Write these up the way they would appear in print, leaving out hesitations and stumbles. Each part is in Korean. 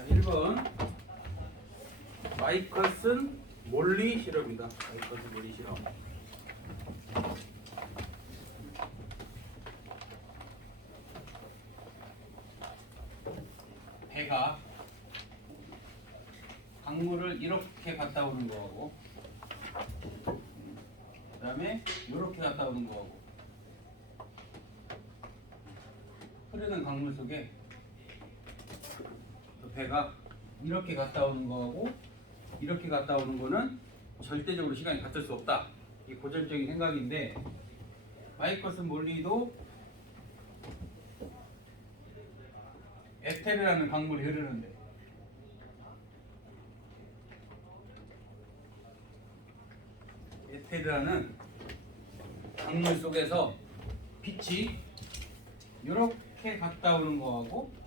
자, 1번 마이커슨 몰리 실험이다. 마이커슨 몰리 실험. 배가 강물을 이렇게 갔다 오는 거하고 그 다음에 이렇게 갔다 오는 거하고 흐르는 강물 속에 배가 이렇게 갔다 오는 거하고 이렇게 갔다 오는 거는 절대적으로 시간이 같을 수 없다. 이게 고전적인 생각인데 마이커슨 몰리도 에테르라는 강물이 흐르는데 에테르라는 강물 속에서 빛이 이렇게 갔다 오는 거하고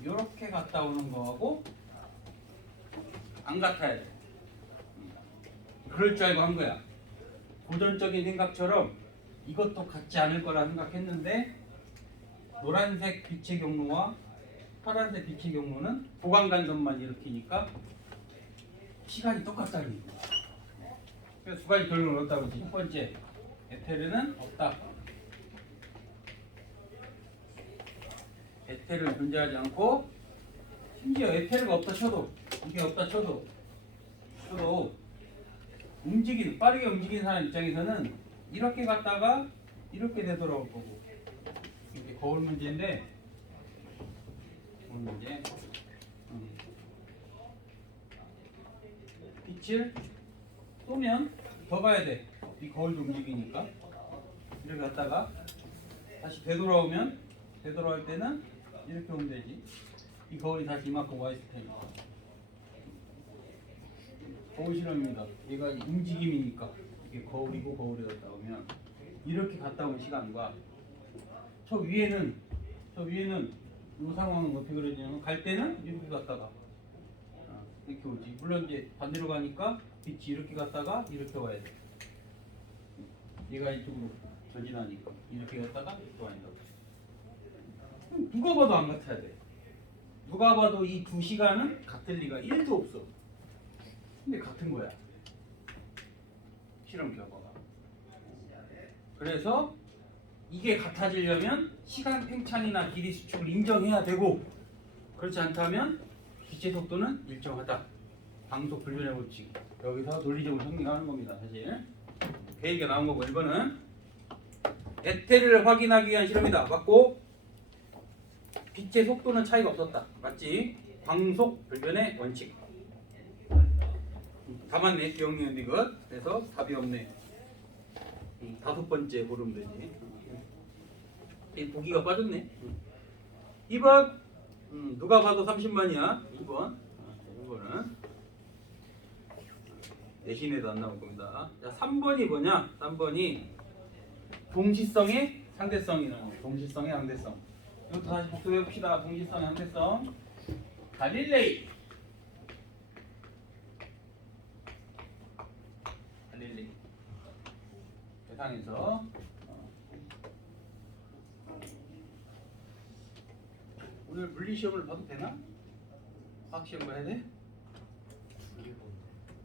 이렇게 갔다 오는 거하고 안 같아야 돼. 그럴 줄 알고 한 거야. 고전적인 생각처럼 이것도 같지 않을 거라 생각했는데 노란색 빛의 경로와 파란색 빛의 경로는 보강간선만 일으키니까 시간이 똑같다는 거야. 그래서 두 가지 결론을 얻었다고 했지. 첫 번째, 에테르는 없다. 에테르는 존재하지 않고 심지어 에테르가 없다 쳐도 이게 없다 쳐도 빠르게 움직이는 사람 입장에서는 이렇게 갔다가 이렇게 되돌아올 거고 이게 거울 문제인데 거울 문제 빛을 쏘면 더 가야 돼. 이 거울도 움직이니까 이렇게 갔다가 다시 되돌아오면 되돌아올 때는 이렇게 오면 되지. 이 거울이 다시 이만큼 와 있을 테니까. 거울 실험입니다. 얘가 움직임이니까 이게 거울이고 거울에 갔다 오면 이렇게 갔다 온 시간과 저 위에는 이 상황은 어떻게 그러냐면 갈 때는 이렇게 갔다가 이렇게 오지. 물론 이제 반대로 가니까 빛이 이렇게 갔다가 이렇게 와야 돼. 얘가 이쪽으로 전진하니까 이렇게 갔다가 이렇게 와야 된다고. 누가 봐도 안 같아야 돼. 누가 봐도 이 두 시간은 같을 리가 1도 없어. 근데 같은 거야. 실험 결과가. 그래서 이게 같아지려면 시간 팽창이나 길이 수축을 인정해야 되고 그렇지 않다면 빛의 속도는 일정하다. 방속 불변의 법칙. 여기서 논리적으로 정리하는 겁니다. 사실. 그 얘기가 나온 거고 1번은 에테르를 확인하기 위한 실험이다. 맞고 빛의 속도는 차이가 없었다. 맞지? 광속 불변의 원칙. 다 맞네. 기억력인데 이것. 그래서 답이 없네. 다섯 번째 고르면 되지. 이 보기가 빠졌네. 2번 누가 봐도 30만이야. 2번. 2번은 내신에도 안 나올 겁니다. 자, 3번이 뭐냐? 3번이 동시성의 상대성이라는 거. 동시성의 상대성. 이것도 다시 복습해 봅시다. 동시성의 상대성. 갈릴레이 세상에서 오늘 물리 시험을 봐도 되나? 화학 시험 봐야 돼?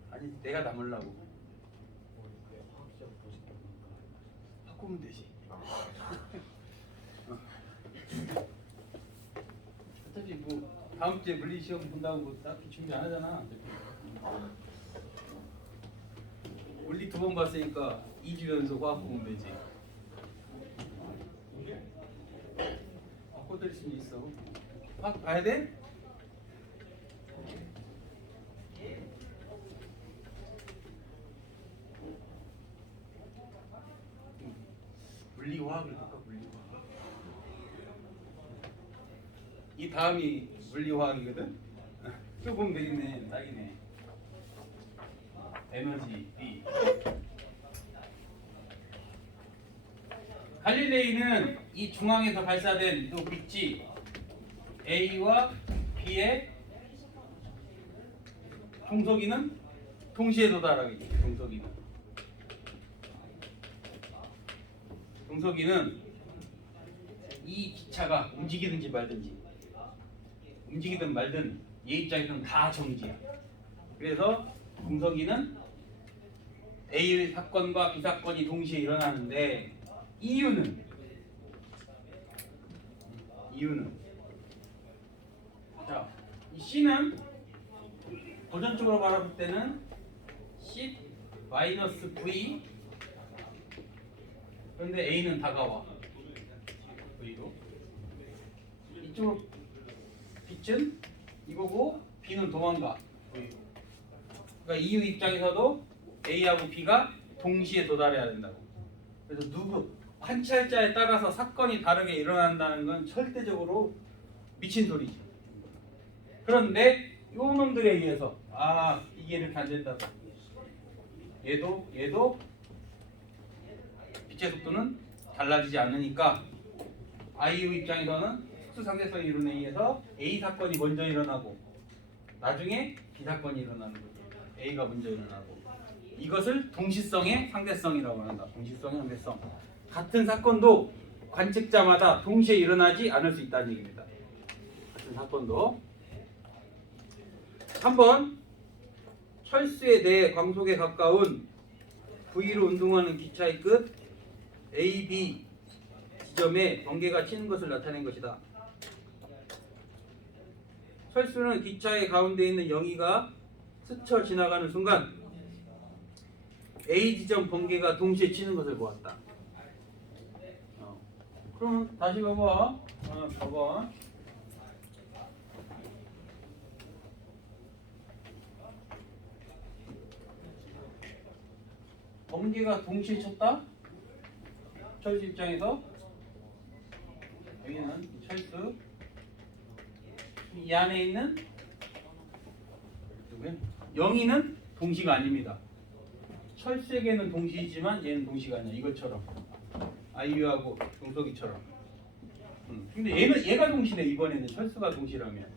아니 내가 남으려고 바꾸면 되지. 어차피 뭐 다음 주에 물리 시험 본다고 뭐 딱히 준비 안 하잖아. 물리 2번 봤으니까 2주 연속 화학 보면 되지. 바꿔드릴 수 있어. 화학 봐야 돼? 물리화학을 볼까? 물리화학. 이 다음이 물리화학이거든? 조금 되겠네. 딱이네. 에너지 B. 갈릴레이는 이 중앙에서 발사된 이 빛이 A와 B의 종속이는 동시에 도달하겠지. 종속이는 이 기차가 움직이든지 말든지 움직이든 말든 얘 입장에서는 다 정지야. 그래서 공석이는 A 사건과 B 사건이 동시에 일어나는데 이유는 자, 이 C는 고전적으로 바라볼 때는 C 마이너스 V 그런데 A는 다가와 V로 이쪽으로 빛은 이거고 B는 도망가 V로. 그러니까 EU 입장에서도 A하고 B가 동시에 도달해야 된다고. 그래서 누구 관찰자에 따라서 사건이 다르게 일어난다는 건 절대적으로 미친 소리지. 그런데 요 놈들에 의해서 이게 이렇게 안 된다. 얘도 빛의 속도는 달라지지 않으니까 IU 입장에서는 특수상대성 이론에 의해서 A 사건이 먼저 일어나고 나중에 B 사건이 일어나는 거죠. A가 먼저 일어나고 이것을 동시성의 상대성이라고 한다. 동시성의 상대성. 같은 사건도 관측자마다 동시에 일어나지 않을 수 있다는 얘기입니다. 같은 사건도. 3번 철수에 대해 광속에 가까운 V로 운동하는 기차의 끝 A, B 지점에 번개가 치는 것을 나타낸 것이다. 철수는 기차의 가운데 있는 영희가 스쳐 지나가는 순간 A 지점 번개가 동시에 치는 것을 보았다. 그럼 다시 봐봐. 봐봐. 번개가 동시에 쳤다. 철수 입장에서 여기는 철수 이 안에 있는 영희는 동시가 아닙니다. 철수에게는 동시이지만 얘는 동시가 아니야. 이것처럼 아이유하고 동석이처럼. 근데 얘가 동시네. 이번에는 철수가 동시라면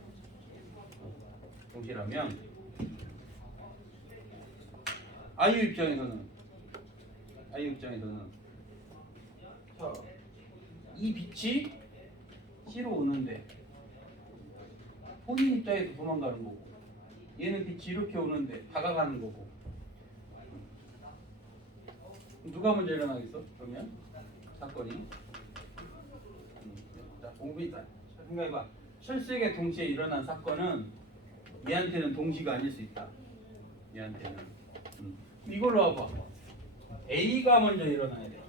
아이유 입장에서는 이 빛이 C로 오는데 본인 입장에서 도망가는 거고 얘는 빛이 이렇게 오는데 다가가는 거고 누가 먼저 일어나겠어? 그러면 사건이 자, 공부있다. 생각해봐. 철수에게 동시에 일어난 사건은 얘한테는 동시가 아닐 수 있다. 얘한테는 이걸로 와봐. A가 먼저 일어나야 돼.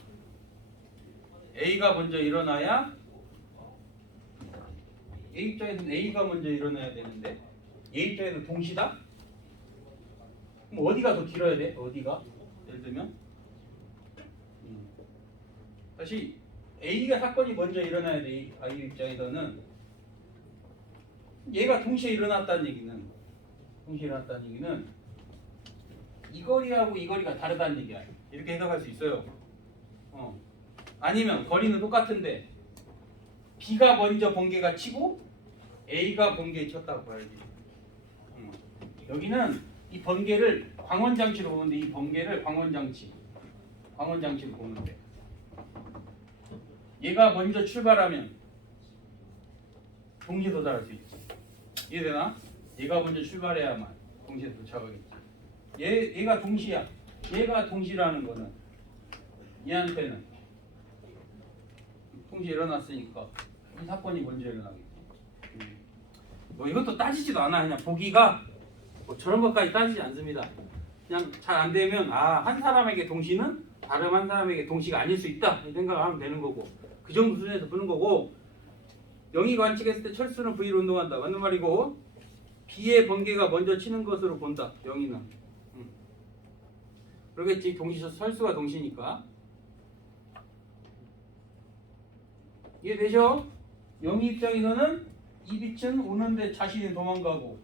A가 먼저 일어나야 A 입장에서는 A가 먼저 일어나야 되는데 얘 입장에서 동시다? 그럼 어디가 더 길어야 돼? 어디가? 예를 들면 다시 A가 사건이 먼저 일어나야 돼. I 입장에서는 얘가 동시에 일어났다는 얘기는 이 거리하고 이 거리가 다르다는 얘기야. 이렇게 해석할 수 있어요. 아니면 거리는 똑같은데 B가 먼저 번개가 치고 A가 번개에 쳤다고 봐야지. 여기는 이 번개를 광원장치로 보는데 이 번개를 광원장치로 보면 돼. 얘가 먼저 출발하면 동시에 도달할 수 있지. 이해되나? 얘가 먼저 출발해야만 동시에 도착하겠지. 얘가 동시야. 얘가 동시라는 거는 얘한테는 동시에 일어났으니까 이 사건이 먼저 일어나겠지. 뭐 이것도 따지지도 않아. 그냥 보기가 뭐 저런 것까지 따지지 않습니다. 그냥 잘 안 되면 한 사람에게 동시는 다른 한 사람에게 동시가 아닐 수 있다 이 생각을 하면 되는 거고 그 정도 수준에서 보는 거고 영희 관측했을 때 철수는 V로 운동한다. 맞는 말이고 B의 번개가 먼저 치는 것으로 본다. 영희는 그러겠지. 철수가 동시니까. 이해되죠? 영희 입장에서는 이 빛은 오는데 자신이 도망가고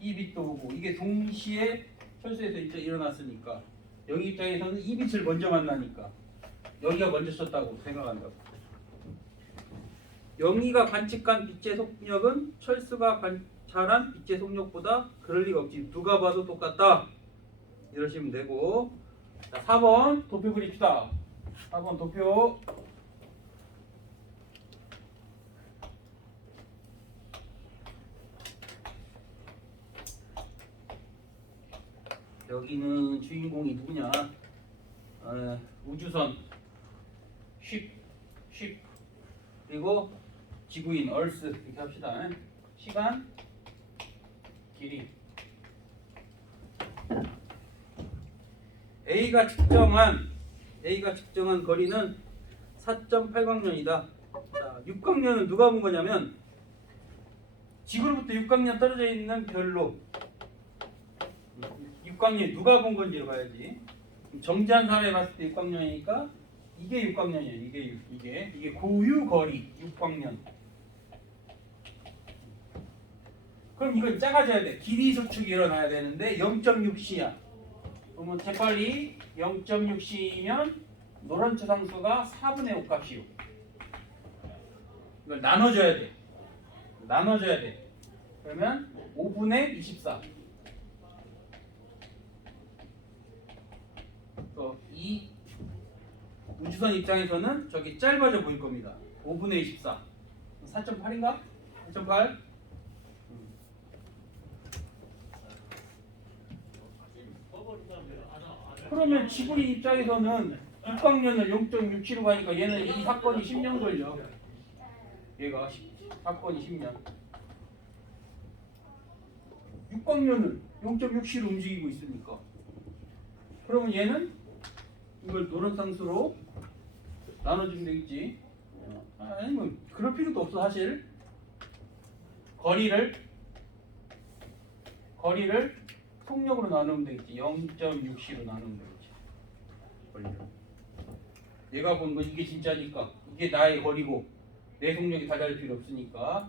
이 빛도 오고 이게 동시에 철수에서 일어났으니까 영희 입장에서는 이 빛을 먼저 만나니까 여기가 먼저 쳤다고 생각한다고. 영희가 관측한 빛의 속력은 철수가 관찰한 빛의 속력보다 그럴 리가 없지. 누가 봐도 똑같다. 이러시면 되고. 자, 4번 도표 그립시다. 4번 도표. 여기는 주인공이 누구냐? 우주선 쉽 그리고 지구인 얼스 이렇게 합시다. 시간, 길이. A가 측정한 거리는 4.8광년이다. 자, 6광년은 누가 본 거냐면 지구로부터 6광년 떨어져 있는 별로 6광년이 누가 본 건지를 봐야지. 정지한 사람이 봤을 때 6광년이니까 이게 6광년이에요. 이게 고유 거리 6광년. 그럼 이건 작아져야 돼. 길이 수축이 일어나야 되는데 0.6c야. 그러면 재빨리 0.6c면 노란 추상수가 4분의 5 값이요. 이걸 나눠줘야 돼. 그러면 5분의 24. 이 우주선 입장에서는 저기 짧아져 보일 겁니다. 5분의 24. 4.8인가? 4.8? 그러면 지구인 입장에서는 6광년을 0.67로 가니까 얘는 이 사건이 10년 걸려. 얘가 사건이 10년. 6광년은 0.67로 움직이고 있으니까. 그러면 얘는 이걸 노란 상수로 나눠주면 되겠지. 아니 뭐 그럴 필요도 없어 사실. 거리를 속력으로 나누면 되겠지. 0.6c로 나누면 되겠지. 거리를. 내가 본 거 이게 진짜니까 이게 나의 거리고 내 속력이 다를 필요 없으니까.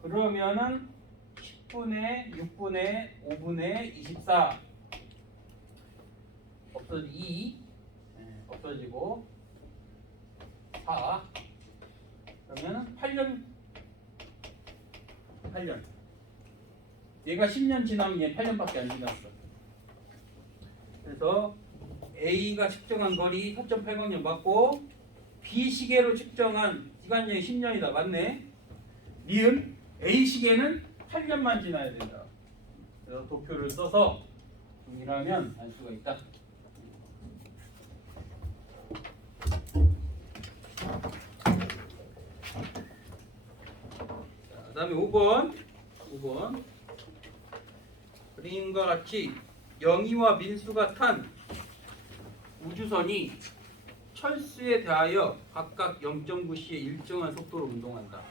그러면은 10분의 6분의 5분의 24 없어지고 4 그러면 8년 얘가 10년 지나면 얘 8년밖에 안 지났어. 그래서 A가 측정한 거리 4.8광년 맞고 B 시계로 측정한 기간량이 10년이다. 맞네. 니은 A 시계는 8년만 지나야 된다. 그래서 도표를 써서 동일하면 알 수가 있다. 그 다음에 5번 그림과 같이 영희와 민수가 탄 우주선이 철수에 대하여 각각 0.9c의 일정한 속도로 운동한다.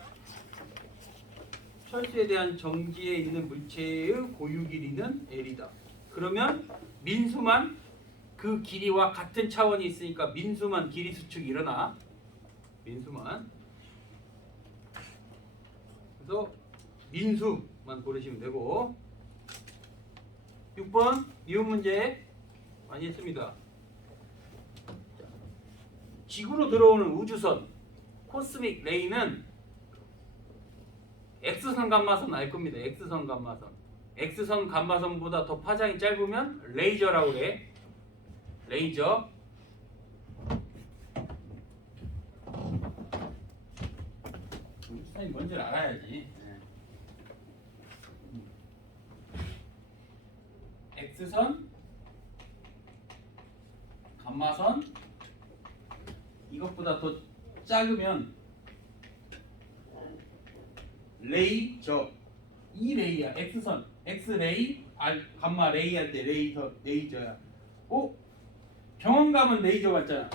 철수에 대한 정지에 있는 물체의 고유 길이는 L이다. 그러면 민수만 그 길이와 같은 차원이 있으니까 민수만 길이 수축이 일어나. 민수만. 그래서 민수만 고르시면 되고 6번 미분 문제 많이 했습니다. 지구로 들어오는 우주선 코스믹 레이는 X선 감마선 알 겁니다. X선 감마선. X선 감마선보다 더 파장이 짧으면 레이저라고 그래. 레이저. 우주선이 뭔지를 알아야지. X선, 감마선 이것보다 더 작으면 레이저. 이 레이야. X선, X레이, 감마 레이 할 때 레이저야. 병원 가면 레이저 맞잖아.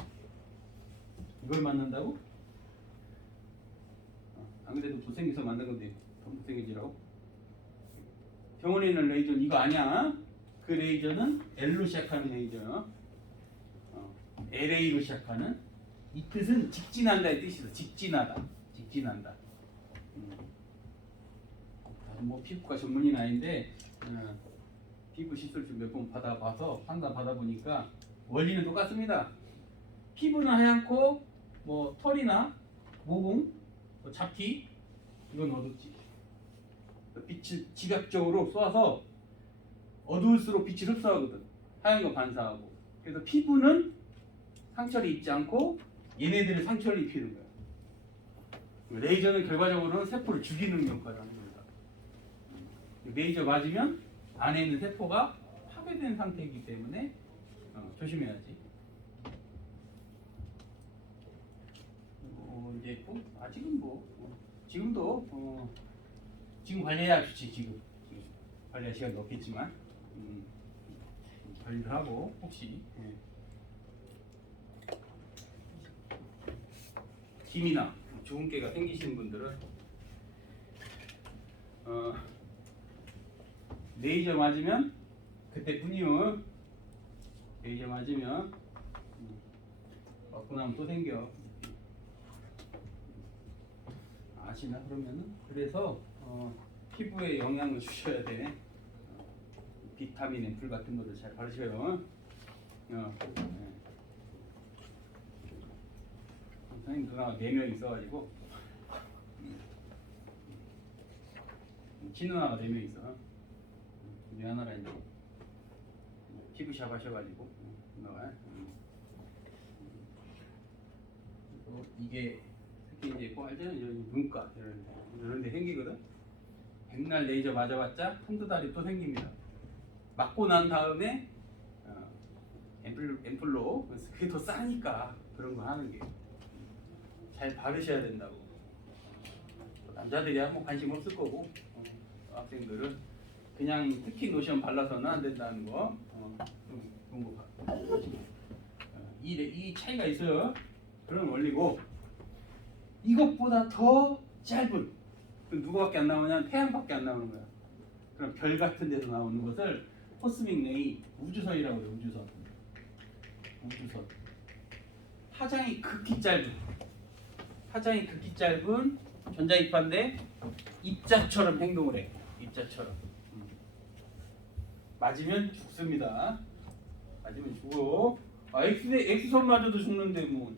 이걸 맞는다고? 안 그래도 못생겨서 만든 건데 더 못생겨지라고? 병원에 있는 레이저는 이거 아니야. 그 레이저는 L로 시작하는 레이저. LA로 시작하는. 이 뜻은 직진한다의 뜻이다. 직진한다. 뭐 피부과 전문의는 아닌데 피부 시술 좀 몇 번 받아봐서 상담 받아보니까 원리는 똑같습니다. 피부는 하얗고 뭐 털이나 모공, 뭐 잡티 이건 어둡지. 빛을 지각적으로 쏘아서 어두울수록 빛을 흡수하거든. 하얀 거 반사하고. 그래서 피부는 상처를 입지 않고 얘네들은 상처를 입히는 거야. 레이저는 결과적으로는 세포를 죽이는 역할을 하는 겁니다. 레이저 맞으면 안에 있는 세포가 척배된 상태이기 때문에 조심해야지. 이제 또 아직은 뭐 지금도 지금 관리해야 좋지. 지금 관리할 시간이 없겠지만 관리를 하고 혹시 김이나 주근깨가 생기시는 분들은 레이저 맞으면 그때뿐이요. 레이저 맞으면 맞고 나면 또 생겨. 아시나? 그러면은 그래서 피부에 영향을 주셔야 돼. 비타민 앰플 같은 것도 잘 바르셔요. 선생님 누나가 4명 있어가지고 친누나가 4명 있어. 누나라 이제 피부샵 하셔가지고 누나가 이게 특히 이제 뭐 알잖아요. 이런 눈가 이런 데 생기거든. 백날 레이저 맞아봤자 한두 달이 또 생깁니다. 맞고 난 다음에 앰플로 그게 더 싸니까 그런 거 하는 게 잘 바르셔야 된다고. 남자들이야 뭐 관심 없을 거고 학생들은 그냥 특히 로션 발라서는 안 된다는 거. 그런 거 봐. 이 차이가 있어요. 그런 원리고 이것보다 더 짧은 누구밖에 안 나오냐? 태양밖에 안 나오는 거야. 그럼 별 같은 데서 나오는 것을 코스믹 레이 우주선이라고 해요. 우주선. 파장이 극히 짧은 전자입파인데 입자처럼 행동을 해. 입자처럼. 맞으면 죽습니다. 맞으면 죽어. X선 맞아도 죽는데 뭐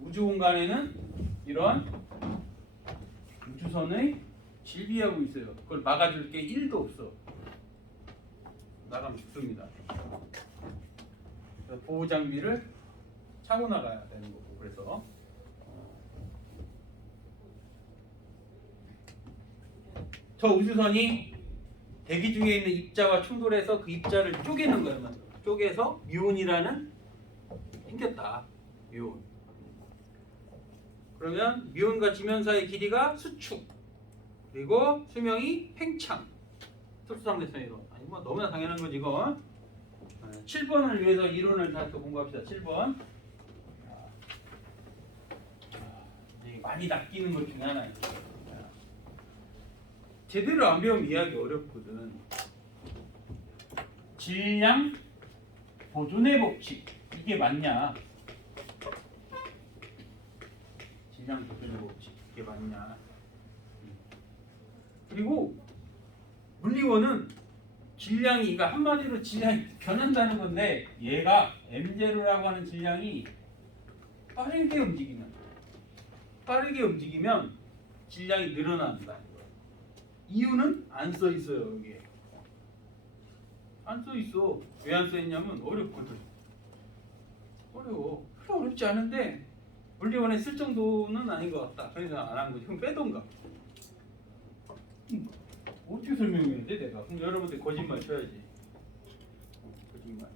우주 공간에는 이런 우주선의 질비하고 있어요. 그걸 막아줄 게 1도 없어. 나가면 죽습니다. 그래서 보호 장비를 차고 나가야 되는 거고. 그래서 저 우주선이 대기 중에 있는 입자와 충돌해서 그 입자를 쪼개는 거예요. 쪼개서 뮤온이라는 생겼다. 뮤온. 그러면 뮤온과 지면사의 길이가 수축. 그리고 수명이 팽창. 특수상대성 이론. 아니 뭐 너무나 당연한 거지 이거. 7번을 위해서 이론을 다 또 공부합시다. 7번. 많이 낚이는 것 중에 하나예요. 제대로 안 배우면 이해하기 어렵거든. 질량 보존의 법칙. 이게 맞냐? 질량 보존의 법칙. 이게 맞냐? 그리고 물리원은 질량이, 그러니까 한마디로 질량이 변한다는 건데 얘가 M0라고 하는 질량이 빠르게 움직이면 질량이 늘어난다. 이유는 안 써 있어요. 여기에 안 써 있어. 왜 안 써 있냐면 어렵거든. 어려워. 어렵지 않은데 물리원에 쓸 정도는 아닌 것 같다. 그래서 안 한 거지. 그럼 빼던가. 어떻게 설명해야 돼 내가? 그럼 여러분들 거짓말 쳐야지. 거짓말.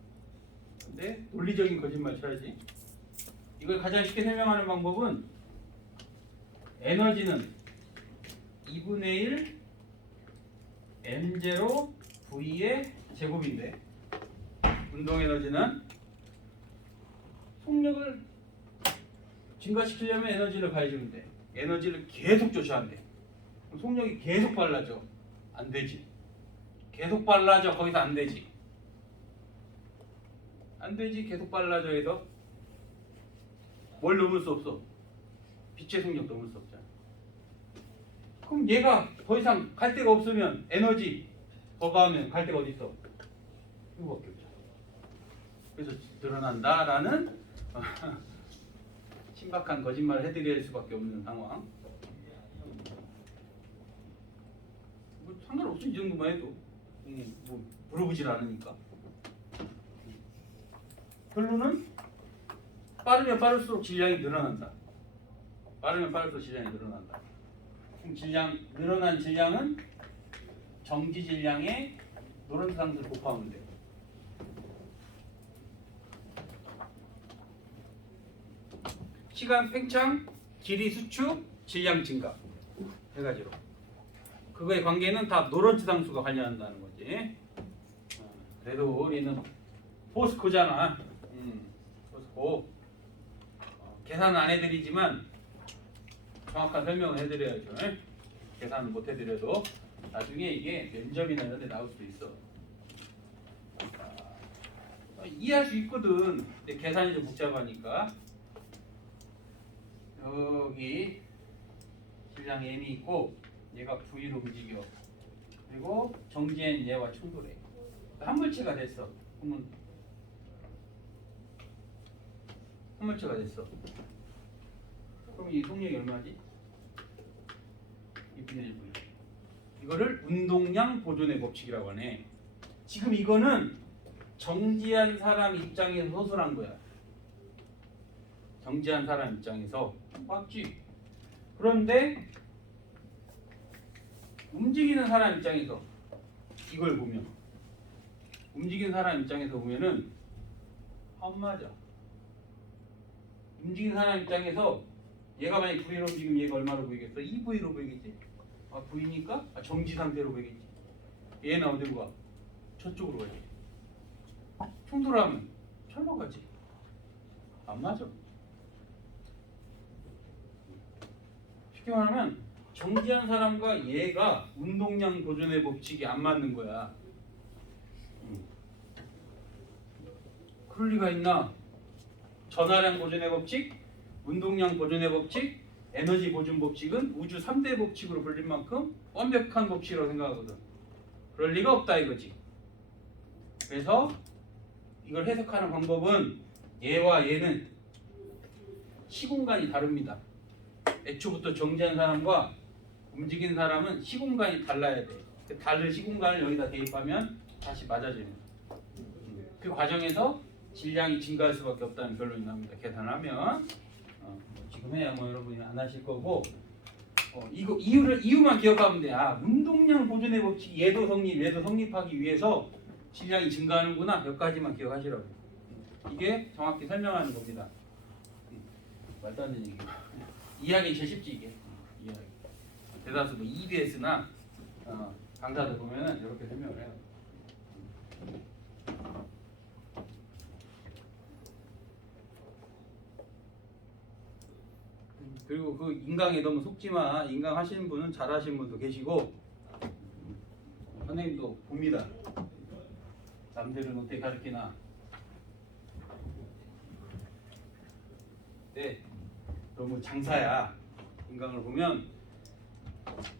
근데 논리적인 거짓말 쳐야지. 이걸 가장 쉽게 설명하는 방법은 에너지는 2분의 1 M0 V의 제곱인데 운동 에너지는 속력을 증가시키려면 에너지를 가해주면 돼. 에너지를 계속 조절한대. 속력이 계속 빨라져. 안 되지. 계속 빨라져. 거기서 안 되지. 안 되지. 계속 빨라져 해서 뭘 넘을 수 없어. 빛의 속력 넘을 수 없잖아. 그럼 얘가 더 이상 갈 데가 없으면 에너지 더 가하면 갈 데가 어디 있어? 이거밖에 없잖아. 그래서 늘어난다라는 신박한 거짓말을 해드릴 수밖에 없는 상황. 뭐 상관없어. 이 정도만 해도 뭐 물어보질 않으니까. 결론은 빠르면 빠를수록 질량이 늘어난다. 빠르면 빠를수록 질량이 늘어난다. 그럼 늘어난 질량은 정지 질량의 노란지 상수를 곱하면 돼. 시간 팽창, 길이 수축, 질량 증가 세 가지로. 그거의 관계는 다 노런트 상수가 관여한다는 거지. 그래도 우리는 포스코잖아. 포스코. 계산 안 해드리지만 정확한 설명을 해드려야죠. 계산을 못 해드려도 나중에 이게 면접이나 이런 데 나올 수도 있어. 이해할 수 있거든. 근데 계산이 좀 복잡하니까. 여기 질량 M이 있고 얘가 V로 움직여. 그리고 정지엔 얘와 충돌해. 한물체가 됐어. 그러면 한물체가 됐어. 그럼 이 속력이 얼마지? 2분의 1V. 이거를 운동량 보존의 법칙이라고 하네. 지금 이거는 정지한 사람 입장에서 서술한 거야. 정지한 사람 입장에서 맞지? 그런데 움직이는 사람 입장에서 이걸 보면 움직이는 사람 입장에서 보면은 안 맞아. 움직이는 사람 입장에서 얘가 만약 V로 움직이면 얘가 얼마로 보이겠어? 2V로 보이겠지? 아 V니까 정지 상태로 보이겠지? 얘는 어디로 가? 저쪽으로 가지. 충돌하면 절로 가지. 안 맞아. 쉽게 말하면 정지한 사람과 얘가 운동량 보존의 법칙이 안 맞는 거야. 그럴 리가 있나? 전하량 보존의 법칙, 운동량 보존의 법칙, 에너지 보존 법칙은 우주 3대 법칙으로 불릴 만큼 완벽한 법칙이라고 생각하거든. 그럴 리가 없다 이거지. 그래서 이걸 해석하는 방법은 얘와 얘는 시공간이 다릅니다. 애초부터 정지한 사람과 움직이는 사람은 시공간이 달라야 돼. 그 다른 시공간을 여기다 대입하면 다시 맞아집니다. 그 과정에서 질량이 증가할 수밖에 없다는 결론이 납니다. 계산하면 지금 해야 뭐 여러분이 안 하실 거고 이거 이유만 기억하면 돼. 아 운동량 보존의 법칙 얘도 성립하기 위해서 질량이 증가하는구나. 몇 가지만 기억하시라고. 이게 정확히 설명하는 겁니다. 말도 안 되는 얘기. 이해하기 제일 쉽지 이게. 이해하기. 대다수 뭐 EBS나 강사들 보면은 이렇게 설명을 해요. 그리고 그 인강에 너무 속지 마. 인강 하시는 분은 잘 하시는 분도 계시고 선생님도 봅니다. 남들은 어떻게 가르치나. 네, 너무 장사야. 인강을 보면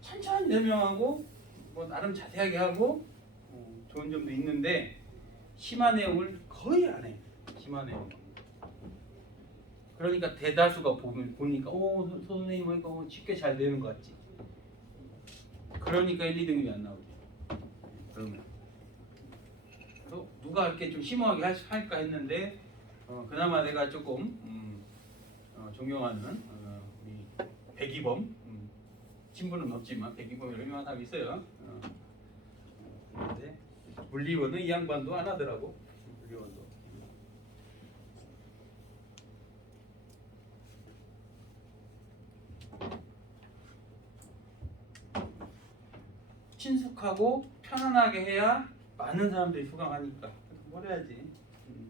천천히 설명하고 뭐 나름 자세하게 하고 좋은 점도 있는데 심한 내용을 거의 안 해. 심한 내용. 그러니까 대다수가 보니까 선생님 하니까 쉽게 잘 되는 것 같지. 그러니까 1, 2등급이 안 나오지. 그러면 그래서 누가 이렇게 좀 심오하게 할까 했는데 그나마 내가 조금 존경하는 우리 백이범 친분은 없지만 백이범이라고 유명한 사람이 있어요. 근데 물리원은 이 양반도 안 하더라고. 물리원도. 친숙하고 편안하게 해야 많은 사람들이 수강하니까 뭘 해야지.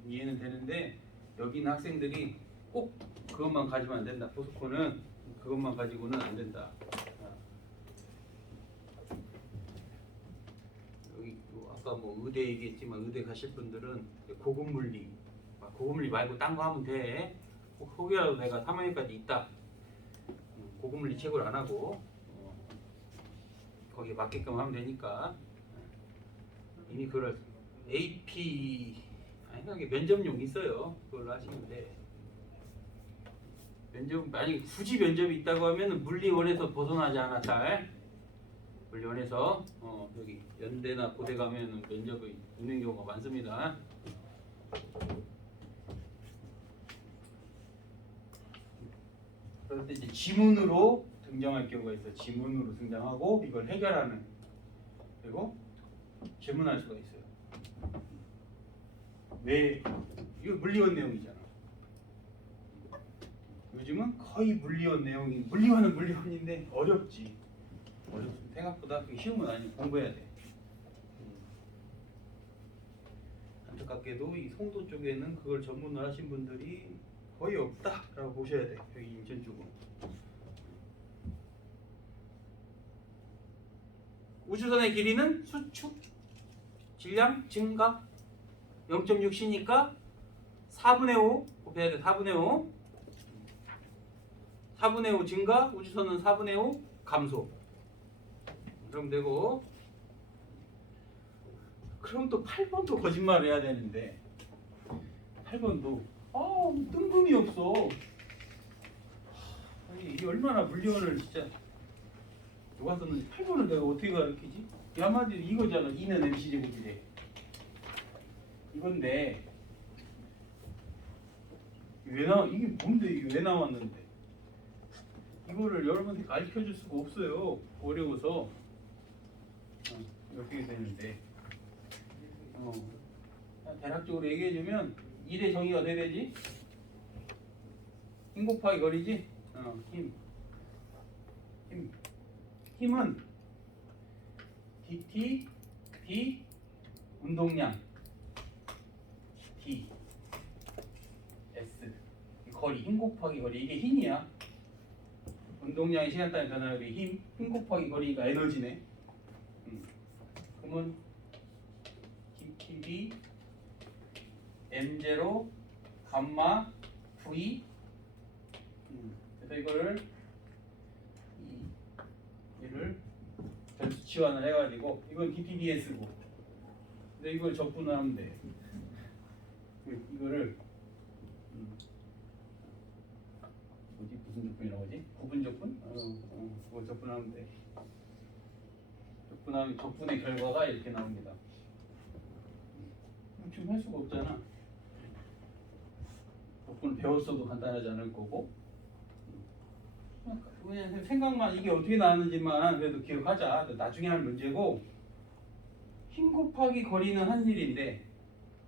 이해는 되는데 여기 있는 학생들이 꼭 그것만 가지면 안 된다. 포스코는 그것만 가지고는 안 된다. 여기 아까 뭐 의대 얘기했지만 의대 가실 분들은 고급 물리 말고 딴 거 하면 돼. 혹여라도 내가 3학년까지 있다. 고급 물리 채굴 안 하고 거기에 맞게끔 하면 되니까. 이미 그걸 AP 아니 면접용 있어요. 그걸로 하시면 돼. 면접 만약 굳이 면접이 있다고 하면 물리원에서 벗어나지 않아 잘. 물리원에서 여기 연대나 고대 가면 면접이 있는 경우가 많습니다. 그럴 때 이제 지문으로 등장할 경우가 있어. 지문으로 등장하고 이걸 해결하는. 그리고 질문할 수가 있어요. 왜? 이거 물리원 내용이잖아. 요즘은 거의 물리원 내용이 물리원은 물리원인데 어렵지. 어렵습니다. 생각보다 그게 쉬운 건 아니고 공부해야 돼. 안타깝게도 이 송도 쪽에는 그걸 전문을 하신 분들이 거의 없다라고 보셔야 돼. 여기 인천 쪽은. 우주선의 길이는 수축 질량 증가 0.6c니까 4분의 5 곱해야 돼. 4분의 5 4분의 5 증가 우주선은 4분의 5 감소. 그럼 되고 그럼 또 8번도 거짓말을 해야 되는데 8번도 뜬금이 없어. 아니 이게 얼마나 물리원을 진짜 누가 썼는지 8번을 내가 어떻게 가르치지? 이 한마디로 이거잖아. 2는 mc제곱이래. 이건데 이게 뭔데 이게 왜 나왔는데 이거를 여러분한테 가르쳐줄 수가 없어요. 어려워서 어떻게 되는데 대략적으로 얘기해주면 1의 정의가 어떻게 되지? 힘 곱하기 거리지? 힘은 dt d 운동량 d s 거리 힘 곱하기 거리 이게 힘이야. 운동량이 시간 따라 변화하는 힘 곱하기 거리가 에너지네. 그러면 dTV m0 감마 v 그래서 이거를 얘를 별수 치환을 해가지고 이건 dTDS고 근데 이걸 적분을 하면 돼. 이거를 무슨 적분이라고 하지? 구분 적분? 그거 적분하면 돼. 적분하면 적분의 결과가 이렇게 나옵니다. 지금 할 수가 없잖아. 적분을 배웠어도 간단하지 않을 거고. 그냥 생각만 이게 어떻게 나왔는지만 그래도 기억하자. 나중에 할 문제고. 힘 곱하기 거리는 한 일인데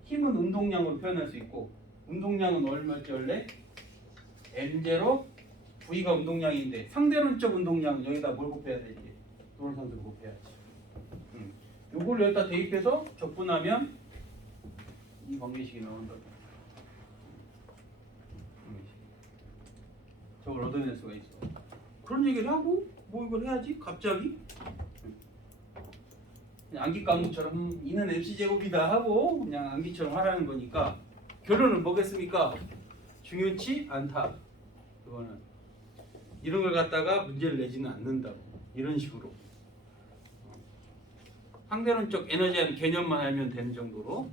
힘은 운동량으로 표현할 수 있고 운동량은 얼마지 원래? m0 V가 운동량인데 상대론적 운동량은 여기다 뭘 곱해야 되지? 노란선으로 곱해야지. 요걸 여기다 대입해서 적분하면 이 관계식이 나온다. 저걸 얻어낼 수가 있어. 그런 얘기를 하고 뭐 이걸 해야지? 갑자기? 그냥 암기 과목처럼 이는 mc제곱이다 하고 그냥 암기처럼 하라는 거니까 결론은 뭐겠습니까? 중요치 않다. 그거는 이런 걸 갖다가 문제를 내지는 않는다고. 이런 식으로 상대론적 에너지한 개념만 알면 되는 정도로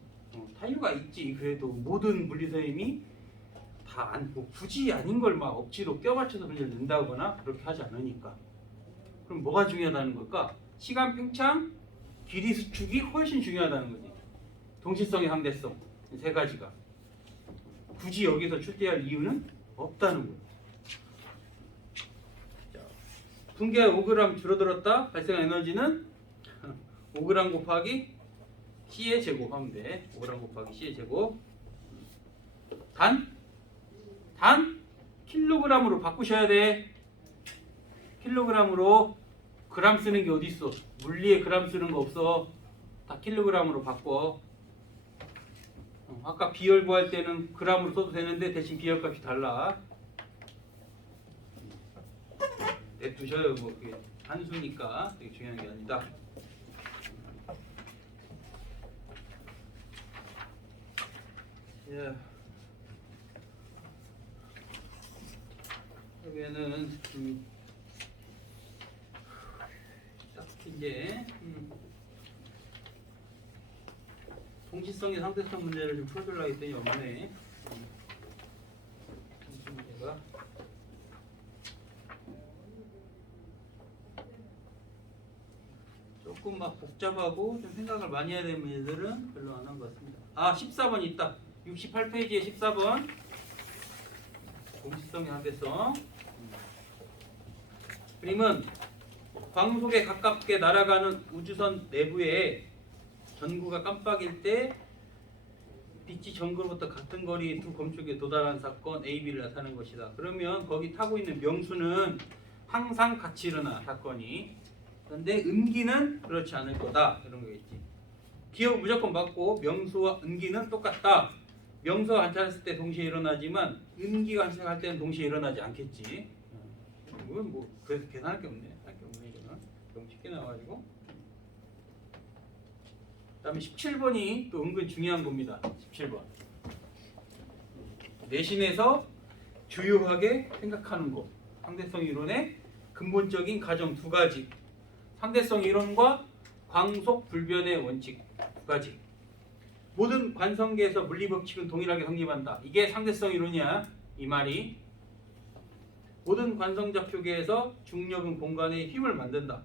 타이유가 있지. 그래도 모든 물리선생님이 다 뭐 굳이 아닌 걸 막 억지로 껴맞춰서 문제를 낸다거나 그렇게 하지 않으니까. 그럼 뭐가 중요하다는 걸까? 시간 팽창, 길이 수축이 훨씬 중요하다는 거지. 동시성의 상대성 이 세 가지가 굳이 여기서 출제할 이유는 없다는 거예요. 분계가 5g 줄어들었다. 발생한 에너지는 5g 곱하기 C의 제곱 하면 돼. 5g 곱하기 C의 제곱. 단 킬로그램으로 바꾸셔야 돼. 킬로그램으로 그램 쓰는 게 어디 있어? 물리에 그램 쓰는 거 없어. 다 킬로그램으로 바꿔. 아까 비열 구할 때는 그램으로 써도 되는데 대신 비열 값이 달라. 냅두셔요. 뭐 그게 한수니까 되게 중요한 게 아니다. 예. 여기에는 딱 이제 동시성의 상대성 문제를 좀 풀어주려고 했더니 엄마네. 문제가 조금 막 복잡하고 좀 생각을 많이 해야 되는 문제들은 별로 안 한 것 같습니다. 14번 있다. 68페이지에 14번 동시성의 상대성. 그림은 광속에 가깝게 날아가는 우주선 내부에 전구가 깜빡일 때 빛이 전구로부터 같은 거리의 두 검쪽에 도달한 사건 AB를 나타내는 것이다. 그러면 거기 타고 있는 명수는 항상 같이 일어나 사건이. 그런데 음기는 그렇지 않을 거다. 이런 거겠지. 기호 무조건 맞고 명수와 음기는 똑같다. 명수가 관찰했을 때 동시에 일어나지만 음기가 관찰할 때는 동시에 일어나지 않겠지. 이건 뭐 그래서 계산할 게 없네. 할 게 없네 이거는. 너무 쉽게 나와가지고. 그다음에 17번이 또 은근 중요한 겁니다. 17번. 내신에서 주요하게 생각하는 것. 상대성 이론의 근본적인 가정 두 가지. 상대성 이론과 광속 불변의 원칙 두 가지. 모든 관성계에서 물리 법칙은 동일하게 성립한다. 이게 상대성 이론이야. 이 말이. 모든 관성 좌표계에서 중력은 공간의 힘을 만든다.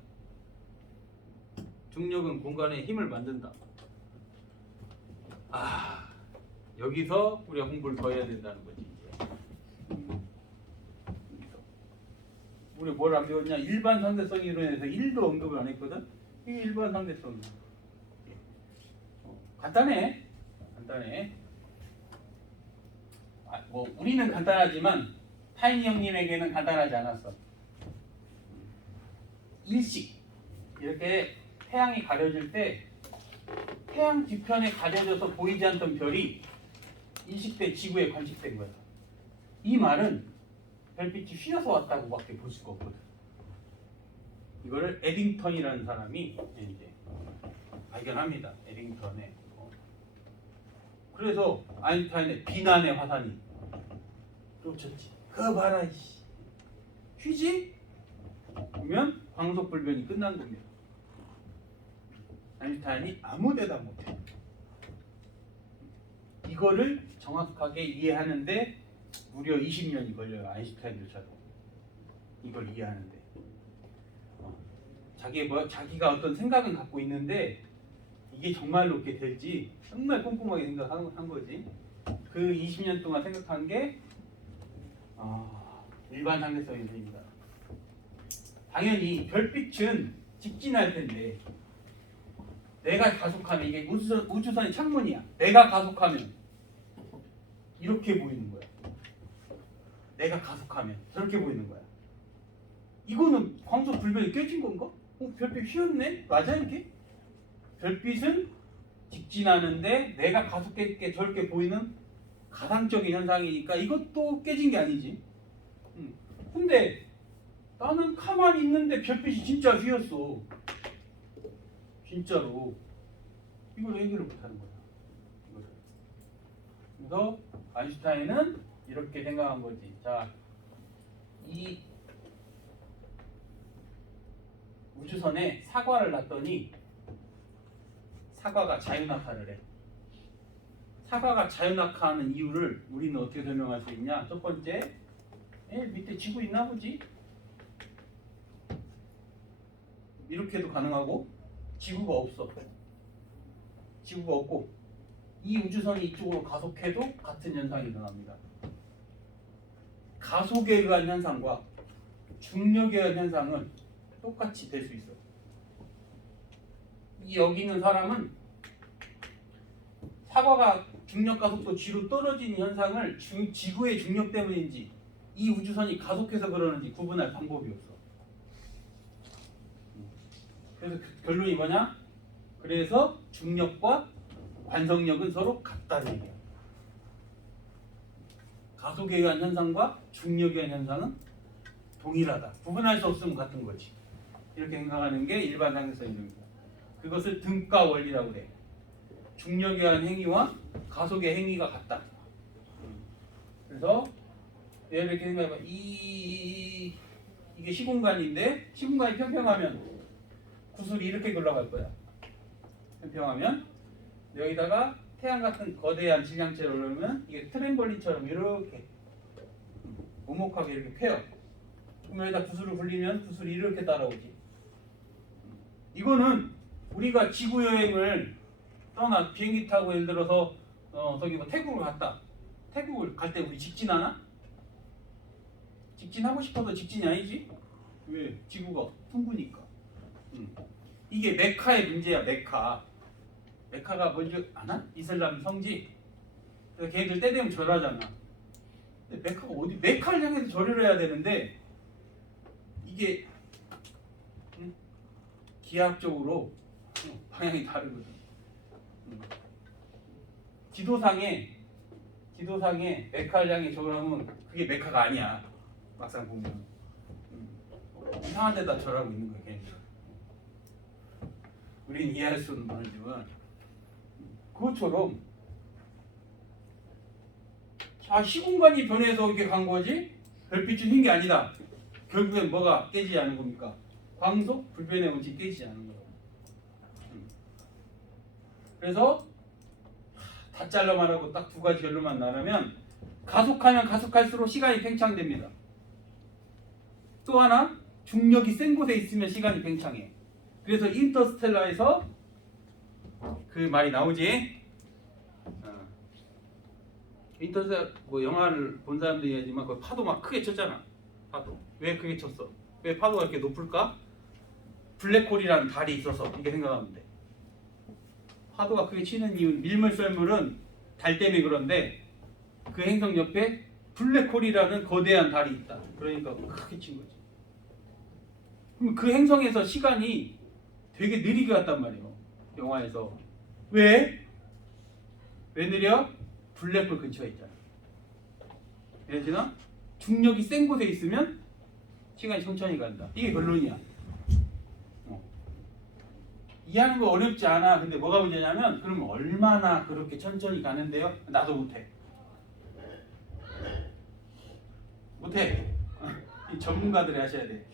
중력은 공간의 힘을 만든다. 여기서 우리가 공부를 더 해야 된다는 거지. 우리 뭘 안 배웠냐? 일반 상대성 이론에서 1도 언급을 안 했거든. 이게 일반 상대성 이론. 간단해. 뭐 우리는 간단하지만 타이니 형님에게는 간단하지 않았어. 일식 이렇게 태양이 가려질 때 태양 뒤편에 가려져서 보이지 않던 별이 일식때 지구에 관측된 거야. 이 말은 별빛이 휘어서 왔다고밖에 볼 수가 없거든. 이거를 에딩턴이라는 사람이 이제 발견합니다. 에딩턴에. 그래서 아인슈타인의 비난의 화산이 쫓았지. 그거 봐라 이씨. 휘지? 그러면 광속불변이 끝난 겁니다. 아인슈타인이 아무 대답 못해. 이거를 정확하게 이해하는데 무려 20년이 걸려요. 아인슈타인조차도 이걸 이해하는데. 자기가 어떤 생각은 갖고 있는데 이게 정말로 그렇게 될지 정말 꼼꼼하게 생각한 거지. 그 20년 동안 생각한 게 일반 상대성 이론입니다. 당연히 별빛은 직진할 텐데 내가 가속하면 이게 우주선의 창문이야. 내가 가속하면 이렇게 보이는 거야. 내가 가속하면 저렇게 보이는 거야. 이거는 광속 불변이 깨진 건가? 별빛 휘었네? 맞아 이게? 별빛은 직진하는데 내가 가속할 게 저렇게 보이는 가상적인 현상이니까 이것도 깨진 게 아니지. 근데 나는 가만히 있는데 별빛이 진짜 휘었어. 진짜로. 이걸 해결을 못하는 거야. 그래서 아인슈타인은 이렇게 생각한 거지. 자, 이 우주선에 사과를 놨더니 사과가 자유낙하를 해. 사과가 자유낙하하는 이유를 우리는 어떻게 설명할 수 있냐? 첫 번째, 밑에 지구 있나 보지? 이렇게도 가능하고 지구가 없어. 지구가 없고 이 우주선이 이쪽으로 가속해도 같은 현상이 일어납니다. 가속에 의한 현상과 중력에 의한 현상은 똑같이 될 수 있어. 이 여기 있는 사람은 사과가 중력 가속도 뒤로 떨어지는 현상을 지구의 중력 때문인지 이 우주선이 가속해서 그러는지 구분할 방법이 없어. 그래서 결론이 뭐냐? 그래서 중력과 관성력은 서로 같다는 얘기야. 가속에 의한 현상과 중력에 의한 현상은 동일하다. 구분할 수 없으면 같은 거지. 이렇게 생각하는 게 일반 상대성 이론입니다. 그것을 등가 원리라고 해. 중력에 의한 행위와 가속의 행위가 같다. 그래서 이렇게 생각해봐. 이게 시공간인데 시공간이 평평하면 구슬이 이렇게 굴러갈 거야. 평평하면 여기다가 태양 같은 거대한 질량체를 올리면 이게 트램볼린처럼 이렇게 오목하게 이렇게 펴요. 그럼 여기다 구슬을 굴리면 구슬이 이렇게 따라오지. 이거는 우리가 지구 여행을 떠나 비행기 타고 예를 들어서 저기 뭐 태국을 갔다. 태국을 갈 때 우리 직진하나? 직진하고 싶어도 직진이 아니지? 왜? 지구가 둥그니까. 이게 메카의 문제야. 메카. 메카가 뭔지 아나? 이슬람 성지. 그래서 걔네들 때 되면 절하잖아. 근데 메카가 어디? 메카를 향해서 절을 해야 되는데 이게 기하학적으로 방향이 다르거든. 지도상에 메카를 향해 절을 하면 그게 메카가 아니야. 막상 보면 이상한 데다 절하고 있는 거야 걔네들. 우린 이해할 수는 없지만 그것처럼 자 시공간이 변해서 이렇게 간 거지 별빛이 흰 게 아니다. 결국엔 뭐가 깨지지 않은 겁니까? 광속 불변의 원칙이 깨지지 않은 거예요. 그래서 다 잘라 말하고 딱 두 가지 결론만 나누면 가속하면 가속할수록 시간이 팽창됩니다. 또 하나 중력이 센 곳에 있으면 시간이 팽창해. 그래서 인터스텔라에서 그 말이 나오지. 인터스텔라 뭐 영화를 본 사람들이 얘기하지만 그 파도 막 크게 쳤잖아. 파도 왜 크게 쳤어? 왜 파도가 이렇게 높을까? 블랙홀이라는 달이 있어서 이렇게 생각하면 돼. 파도가 크게 치는 이유는 밀물썰물은 달 때문에 그런데 그 행성 옆에 블랙홀이라는 거대한 달이 있다. 그러니까 크게 친 거지. 그럼 그 행성에서 시간이 되게 느리게 갔단 말이에요. 영화에서. 왜? 왜 느려? 블랙홀 근처에 있잖아. 그래서 중력이 센 곳에 있으면 시간이 천천히 간다. 이게 결론이야. 이해하는 거 어렵지 않아. 근데 뭐가 문제냐면 그럼 얼마나 그렇게 천천히 가는데요? 나도 못해. 이 전문가들이 하셔야 돼.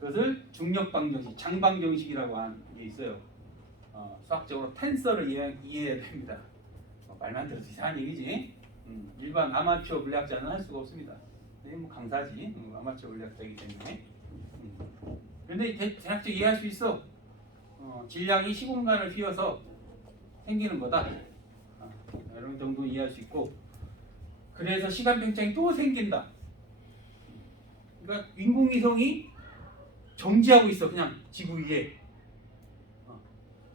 그것을 중력방정식, 장방정식이라고 하는 게 있어요. 수학적으로 텐서를 이해해야 됩니다. 말만 들어도 이상한 얘기지. 일반 아마추어 물리학자는 할 수가 없습니다. 네, 뭐 강사지. 아마추어 물리학자이기 때문에. 그런데 대략적 이해할 수 있어. 질량이 시공간을 휘어서 생기는 거다. 이런 정도 이해할 수 있고, 그래서 시간 팽창이 또 생긴다. 그러니까 인공위성이 정지하고 있어. 그냥 지구 위에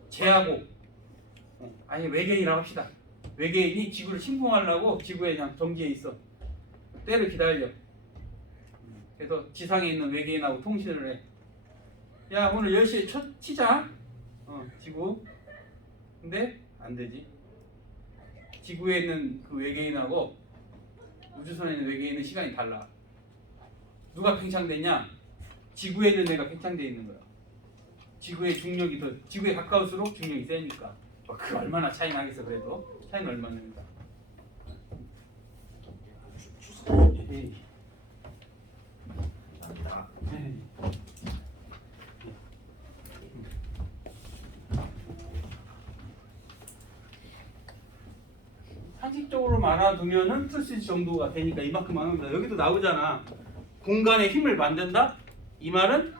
제하고 아니 외계인이라고 합시다. 외계인이 지구를 침공하려고 지구에 그냥 정지해 있어. 때를 기다려. 그래서 지상에 있는 외계인하고 통신을 해. 야 오늘 10시에 치자. 지구. 근데 안 되지. 지구에 있는 그 외계인하고 우주선에 있는 외계인은 시간이 달라. 누가 팽창되냐? 지구에 있는 애가 팽창되어 있는 거야. 지구의 중력이 더 지구에 가까울수록 중력이 세니까. 그 얼마나 차이 나겠어 그래도. 차이는 얼마 납니다. 상식적으로 말아두면은 쓸 수 있을 정도가 되니까 이만큼 합니다. 여기도 나오잖아. 공간에 힘을 만든다? 이 말은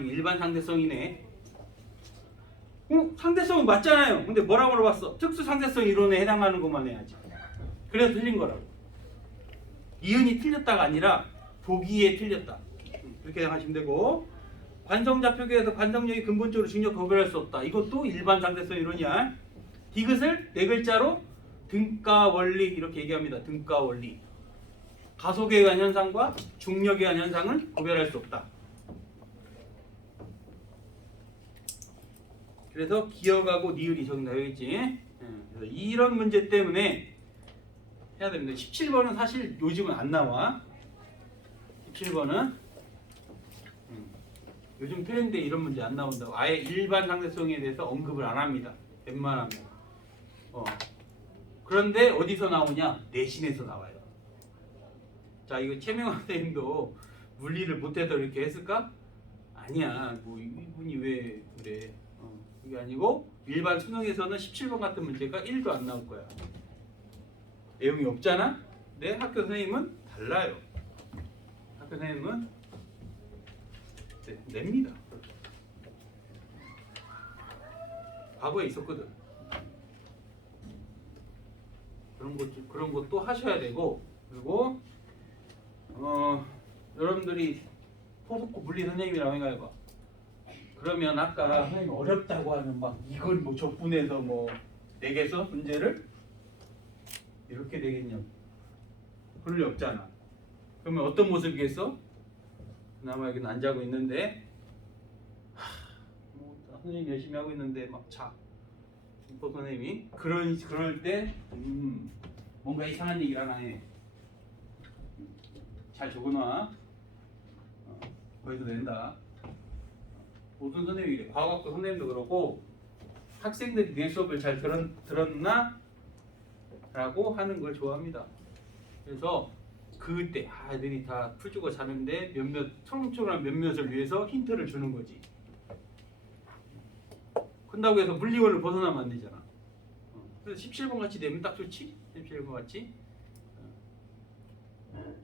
이거 일반 상대성이네. 상대성은 맞잖아요. 근데 뭐라고 물어봤어? 특수 상대성 이론에 해당하는 것만 해야지. 그래서 틀린 거라고. 이은이 틀렸다가 아니라 보기에 틀렸다. 이렇게 생각하시면 되고, 관성좌표계에서 관성력이 근본적으로 중력 거부할 수 없다. 이것도 일반 상대성 이론이야. 이것을 네 글자로 등가 원리 이렇게 얘기합니다. 등가 원리. 가속에 의한 현상과 중력에 의한 현상을 구별할 수 없다. 그래서 기억하고 니을이 저기 나와있지. 그래서 이런 문제 때문에 해야 됩니다. 17번은 사실 요즘은 안 나와. 17번은 요즘 트렌드에 이런 문제 안 나온다고. 아예 일반 상대성에 대해서 언급을 안 합니다. 웬만하면. 그런데 어디서 나오냐? 내신에서 나와요. 자, 이거 최명환 선생님도 물리를 못해서 이렇게 했을까? 아니야. 뭐 이분이 왜 그래? 그게 아니고 일반 수능에서는 17번 같은 문제가 1도 안 나올 거야. 내용이 없잖아? 내 학교 선생님은 달라요. 학교 선생님은 냅니다. 과거에 있었거든. 그런 것도 하셔야 되고, 그리고 여러분들이 포스코 물리 선생님이라고 생각해봐. 그러면 아까 선생님이 어렵다고 하는 막 이걸 뭐 적분해서 뭐 내겠어 문제를 이렇게 되겠냐? 그럴 리 없잖아. 그러면 어떤 모습이겠어? 그나마 여기는 안 자고 있는데 뭐 선생님 열심히 하고 있는데 막 자. 또 선생님이 그럴 때 뭔가 이상한 얘기를 하나 해. 잘 적어놔. 거기서 낸다. 모든 선생님이 이래. 과학학도 선생님도 그러고 학생들이 내 수업을 잘 들었나? 라고 하는 걸 좋아합니다. 그래서 그때 애들이 다 풀주고 자는데 초롱초롱한 몇몇을 위해서 힌트를 주는 거지. 그런다고 해서 물리원을 벗어나면 안 되잖아. 그래서 17번 같이 되면 딱 좋지? 17번 같이.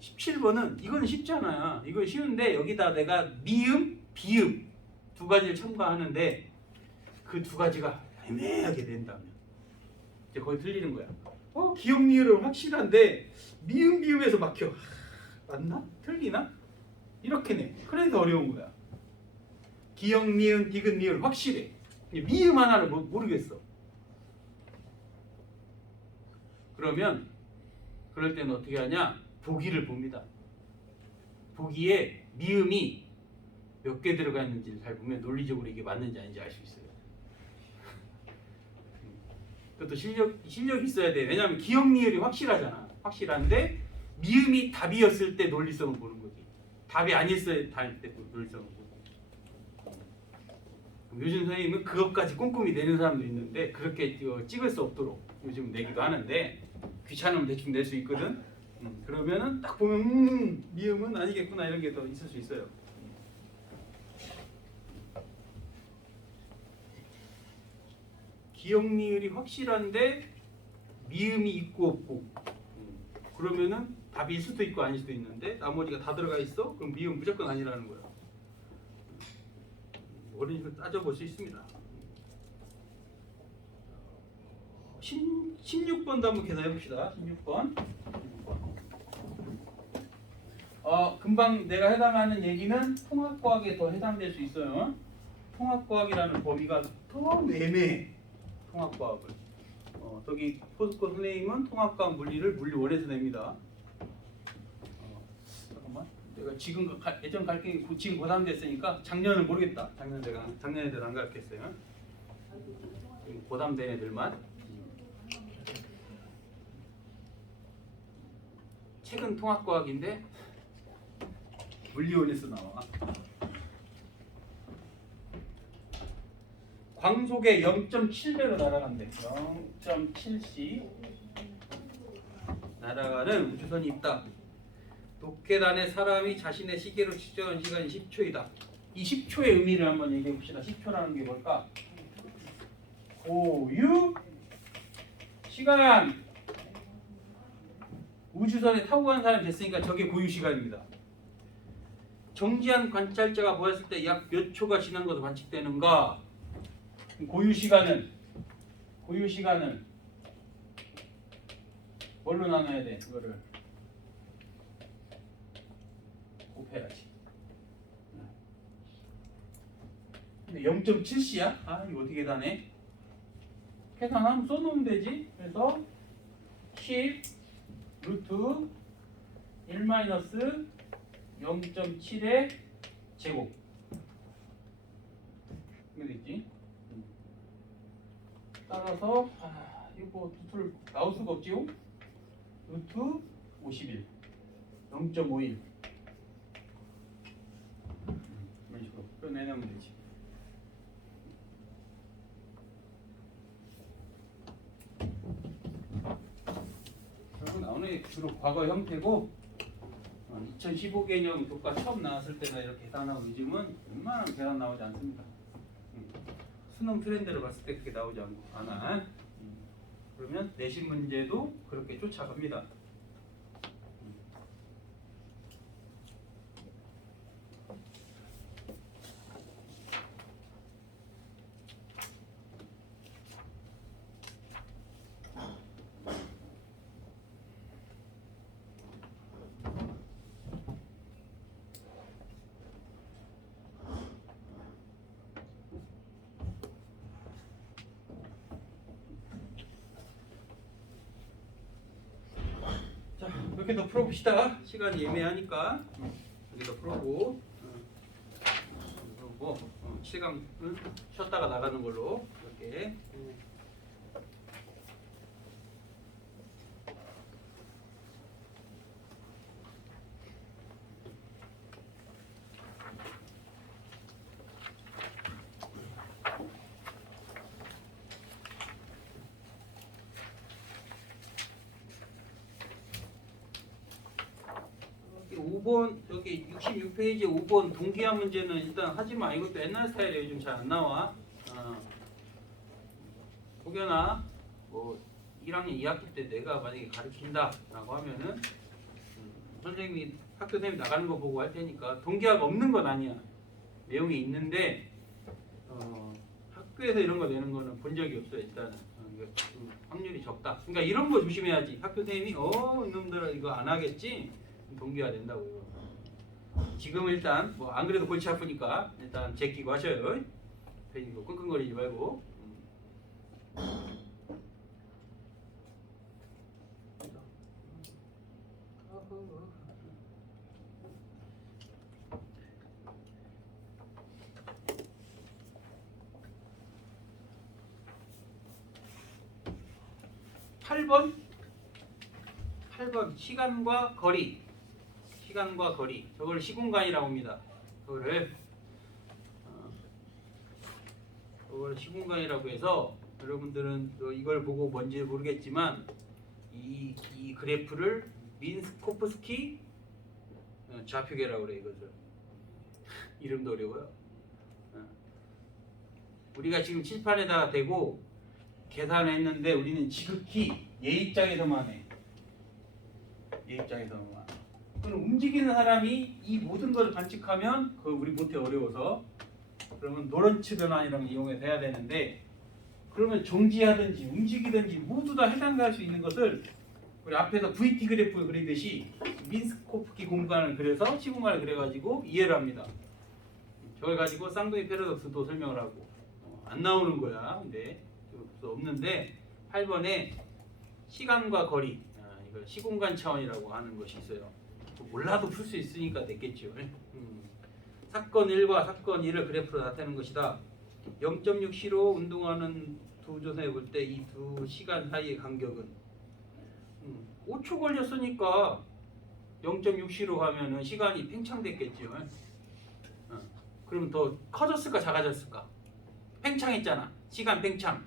17번은 이건 쉽잖아. 이건 쉬운데 여기다 내가 미음, 비음 두 가지를 첨가하는데 그 두 가지가 애매하게 된다면 이제 거의 틀리는 거야. 기억 니을은 확실한데 미음 비음에서 막혀. 맞나? 틀리나? 이렇게 내. 그래서 어려운 거야. 기억 니은 디귿 니을 확실해. 미음 하나를 모르겠어. 그러면 그럴 때는 어떻게 하냐? 보기를 봅니다. 보기에 미음이 몇 개 들어가 있는지를 잘 보면 논리적으로 이게 맞는지 아닌지 알 수 있어요. 그것도 실력이 있어야 돼. 왜냐하면 기억 니을이 확실하잖아. 확실한데 미음이 답이었을 때 논리성을 보는 거지. 답이 아니었을 때 논리성을 보는 거지. 요즘 선생님은 그것까지 꼼꼼히 내는 사람도 있는데 그렇게 찍을 수 없도록 요즘 내기도 하는데 귀찮으면 대충 낼 수 있거든. 그러면은 딱 보면 미음은 아니겠구나 이런 게 더 있을 수 있어요. 기억 니을이 확실한데 미음이 있고 없고 그러면은 답일 수도 있고 아닐 수도 있는데 나머지가 다 들어가 있어? 그럼 미음 무조건 아니라는 거야. 어린이도 따져볼 수 있습니다. 16번도 한번 계산해 봅시다. 16번. 금방 내가 해당하는 얘기는 통합과학에 더 해당될 수 있어요. 통합과학이라는 범위가 더 애매해. 통합과학을. 저기 포스코 선생님은 통합과학 물리를 물리원에서 냅니다. 잠깐만. 내가 지금 예전 가르친 지금 고3 됐으니까 작년은 모르겠다. 작년 애들 안 가르쳤어요. 지금 고3 된 애들만. 책은 통합과학인데 물리원에서 나와. 광속에 0.7배로 날아간대. 0.7c 날아가는 우주선이 있다. 독계단에 사람이 자신의 시계로 측정한 시간이 10초이다. 이 10초의 의미를 한번 얘기해 봅시다. 10초라는 게 뭘까? 고유 시간. 우주선에 타고 간 사람이 됐으니까 저게 고유 시간입니다. 정지한 관찰자가 보았을 때 약 몇 초가 지난 것으로 관측되는가? 고유 시간은 뭘로 나눠야 돼? 그거를 곱해야지. 근데 0.7c야? 이거 어떻게 계산해? 계산하면 써놓으면 되지. 그래서 10 루트 1 마이너스 0.7의 제곱 이렇게 되지. 따라서 이거 루트를 나올 수가 없지요. 루트 51 0.51 이런 식으로 빼내면 되지. 결국 나오는 게 주로 과거 형태고 2015 개념 교과 처음 나왔을 때나 이렇게 계산하고 요즘은 웬만하면 계산 나오지 않습니다. 수능 트렌드를 봤을 때 그렇게 나오지 않아. 그러면 내신 문제도 그렇게 쫓아갑니다. 몇 개 더 풀어봅시다. 시간이 애매하니까 몇 개 더 풀고 그리고 시간 쉬었다가 나가는 걸로 이렇게. 여기 5번 여기 66페이지 5번 동기화 문제는 일단 하지 마. 이것도 옛날 스타일이에요. 요즘 잘 안 나와. 혹여나 뭐 1학년 2학기 때 내가 만약에 가르친다라고 하면은 선생님이 학교 선생님이 나가는 거 보고 할 테니까 동기화가 없는 건 아니야. 내용이 있는데 학교에서 이런 거 내는 거는 본 적이 없어요. 일단은 확률이 적다. 그러니까 이런 거 조심해야지. 학교 선생님이 이놈들 이거 안 하겠지. 동기화 된다고 이거. 지금 일단 뭐 안 그래도 골치 아프니까 일단 제끼고 하셔요. 괜히 뭐 끙끙거리지 말고. 8번 시간과 거리. 저걸 시공간이라고 합니다. 그걸 시공간이라고 해서 여러분들은 이걸 보고 뭔지 모르겠지만 이 그래프를 민스코프스키 좌표계라고 그래. 이것을 이름도 어려워요. 우리가 지금 칠판에다가 대고 계산했는데 우리는 지극히 얘 입장에서만 해. 얘 입장에서만. 그럼 움직이는 사람이 이 모든 걸 관측하면 그걸 우리 못해 어려워서 그러면 노런츠 변환이라는 걸 이용해서 해야 되는데 그러면 정지하든지 움직이든지 모두 다 해당할 수 있는 것을 우리 앞에서 VT 그래프 그리듯이 민스코프스키 공간을 그려서 시공간을 그려가지고 이해를 합니다. 저걸 가지고 쌍둥이 패러독스도 설명을 하고 안 나오는 거야. 근데 없는데 8번에 시간과 거리 이걸 시공간 차원이라고 하는 것이 있어요. 몰라도 풀 수 있으니까 냈겠죠. 사건 1과 사건 2를 그래프로 나타내는 것이다. 0.6C로 운동하는 두 조선에 볼 때 이 두 시간 사이의 간격은 5초 걸렸으니까 0.6C로 가면은 시간이 팽창됐겠죠. 그러면 더 커졌을까 작아졌을까? 팽창했잖아. 시간 팽창.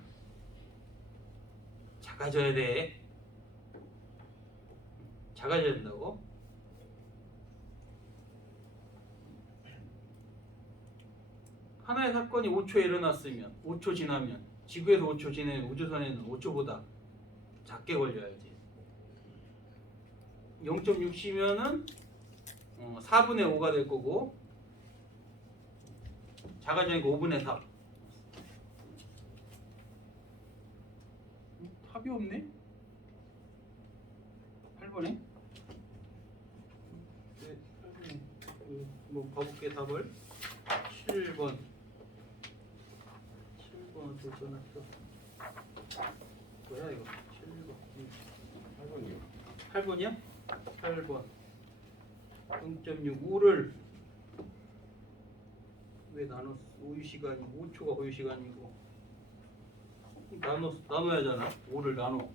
작아져야 돼. 작아져야 된다고? 하나의 사건이 5초에 일어났으면 5초 지나면 지구에서 5초 지내면 우주선에는 5초보다 작게 걸려야지. 0.6C면은 4분의 5가 될 거고 작아지니까 5분의 4. 답이 없네? 8번에? 네, 8번에. 뭐 봐볼게 답을. 7번. 7번 어떻게 써놨어? 뭐야 이거? 7번. 8번이요. 8번이야? 8번. 0.6. 5를 왜 나눴어? 고유시간이 5초가 고유시간이고 나눠야 하잖아. 5를 나눠.